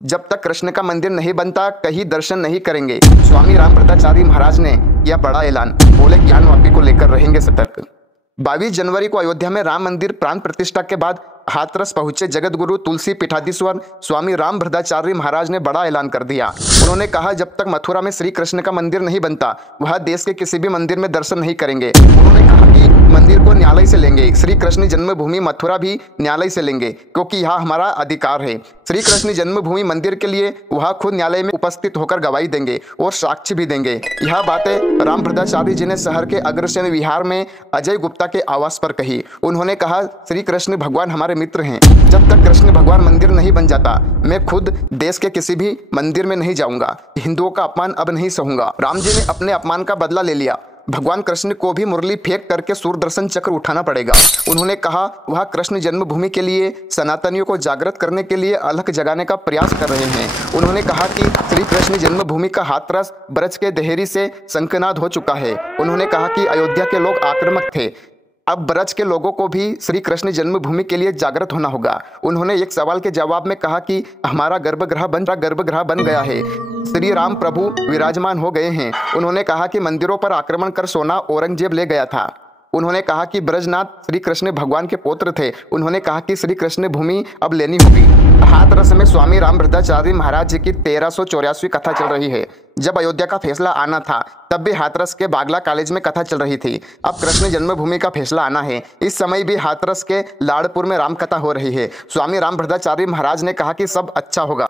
जब तक कृष्ण का मंदिर नहीं बनता कहीं दर्शन नहीं करेंगे। स्वामी रामभद्राचार्य महाराज ने किया बड़ा ऐलान, बोले ज्ञानवापी को लेकर रहेंगे सतर्क। 22 जनवरी को अयोध्या में राम मंदिर प्राण प्रतिष्ठा के बाद हाथरस पहुंचे जगत गुरु तुलसी पीठाधीश्वर स्वामी रामभद्राचार्य महाराज ने बड़ा ऐलान कर दिया। उन्होंने कहा, जब तक मथुरा में श्री कृष्ण का मंदिर नहीं बनता वह देश के किसी भी मंदिर में दर्शन नहीं करेंगे। उन्होंने कहा कि मंदिर को न्यायालय से लेंगे, श्री कृष्ण जन्मभूमि मथुरा भी न्यायालय से लेंगे, क्योंकि यह हमारा अधिकार है। श्री कृष्ण जन्मभूमि मंदिर के लिए वह खुद न्यायालय में उपस्थित होकर गवाही देंगे और साक्ष्य भी देंगे। यह बातें रामभद्राचार्य जी ने शहर के अग्रसेन विहार में अजय गुप्ता के आवास पर कही। उन्होंने कहा, श्री कृष्ण भगवान हमारे मित्र हैं। जब तक कृष्ण भगवान मंदिर नहीं बन जाता मैं खुद देश के किसी भी मंदिर में नहीं जाऊंगा। हिंदुओं का अपमान अब नहीं सहूंगा। राम जी ने अपने अपमान का बदला ले लिया। भगवान कृष्ण को भी मुरली फेंक करके सूरदर्शन चक्र उठाना पड़ेगा। उन्होंने कहा, वह कृष्ण जन्मभूमि के लिए सनातनियों को जागृत करने के लिए अलख जगाने का प्रयास कर रहे हैं। उन्होंने कहा कि श्री कृष्ण जन्मभूमि का हाथरस ब्रज के देहरी से शंखनाद हो चुका है। उन्होंने कहा कि अयोध्या के लोग आक्रामक थे, अब ब्रज के लोगों को भी श्री कृष्ण जन्मभूमि के लिए जागृत होना होगा। उन्होंने एक सवाल के जवाब में कहा कि हमारा गर्भगृह बन गया है, श्री राम प्रभु विराजमान हो गए हैं। उन्होंने कहा कि मंदिरों पर आक्रमण कर सोना औरंगजेब ले गया था। उन्होंने कहा कि ब्रजनाथ श्री कृष्ण भगवान के पुत्र थे। उन्होंने कहा कि श्री कृष्ण भूमि अब लेनी होगी। हाथरस में स्वामी रामभद्राचार्य महाराज जी की 1384वीं कथा चल रही है। जब अयोध्या का फैसला आना था तब भी हाथरस के बागला कॉलेज में कथा चल रही थी। अब कृष्ण जन्मभूमि का फैसला आना है। इस समय भी हाथरस के लाड़पुर में रामकथा हो रही है। स्वामी रामभद्राचार्य महाराज ने कहा कि सब अच्छा होगा।